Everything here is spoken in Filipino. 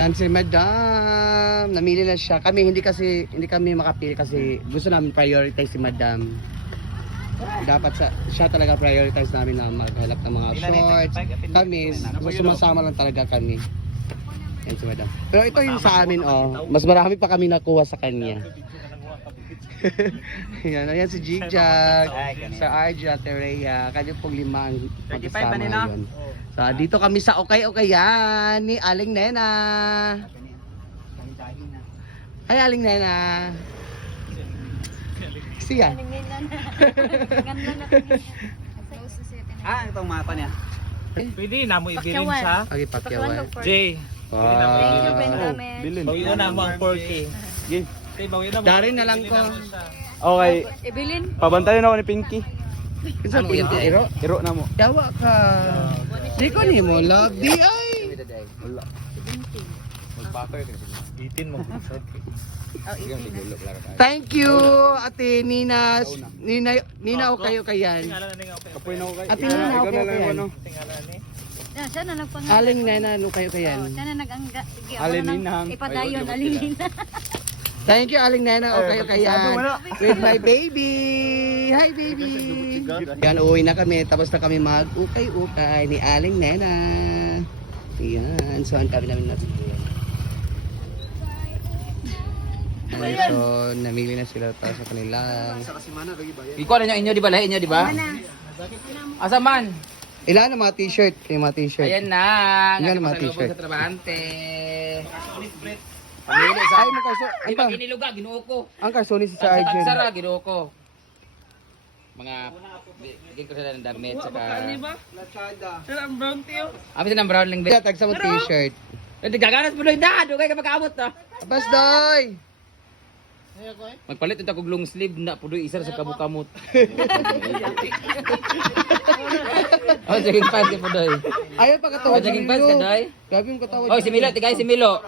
Yan si Madam. Namili na siya. Kami hindi kami makapili kasi gusto namin prioritize si Madam. Dapat siya talaga prioritize namin na maghanap ng mga shorts. Kami, sumasama lang talaga kami. Yan si Madam. Pero ito yung sa amin, oh. Mas marami pa kami nakuha sa kanya. Yan si Jigjag, sa Arja, Terea. Kanya pong 5 ang magkasama ngayon. So, dito kami sa Okay-Okayan ni Aling Nena. Ay, Aling Nena. Siya. Itong mapa niya. Pwede na mo ibilin siya. Okay, Pakyawan. Jay. Thank you, Wow. Benjamin. Bilin. Bawiin na mo ang 4K. Sige. Darin na lang ko. Okay. Ibilin. Pabantayan ako ni Pinky. Isa po yung iro. Iro na mo. Yawa ka. Di ko ni mo, love. Di ay. Wala. 18 mo. Thank you, Ate Nina. Nina Okay-Okayan. Kapoy na ako kay. Ate Nina Ikaw na lang Okay-Okayan. ano. Siya na nagpangalan. Aling Nena Okay-Okayan. Siya na nag-angga. Sige, Alininang. Ipadayon, alinin. Thank you, Aling Nena Okay-Okayan. With my baby. Hi, baby. Yan, uwi na kami. Tapos na kami mag-ukay-ukay ni Aling Nena. Yan. So, ang kami namin natin. So, namili na sila para sa kanilang. Ikaw na inyo di ba? Lahi inyo di ba? Asa man? Ilan ang mga t-shirt? Yung mga t-shirt. Ayan na. Yan ang mga Nakapasalubong t-shirt. sa trabahante. Ay, magkaso. Di ba giniluga? Ginuo ko. Ang kaso ni si Sa Arjen. Sara, ginuo ko. Mga bigyan ko sila ng damit saka Sila ang brown tail. Abi sa brown lang Kaya tag sa mga t-shirt. Gaganas mo doy da, dugay ka magkaabot ta. Bas doy! Magpalit ito kog long sleeve na pudoy isa sa kabukamot. Oh, jogging pants ka pudoy. Ayaw pa katawa. Oh, jogging pants ka doy. Grabe yung katawa. Oh, si Milo, tigay si Milo.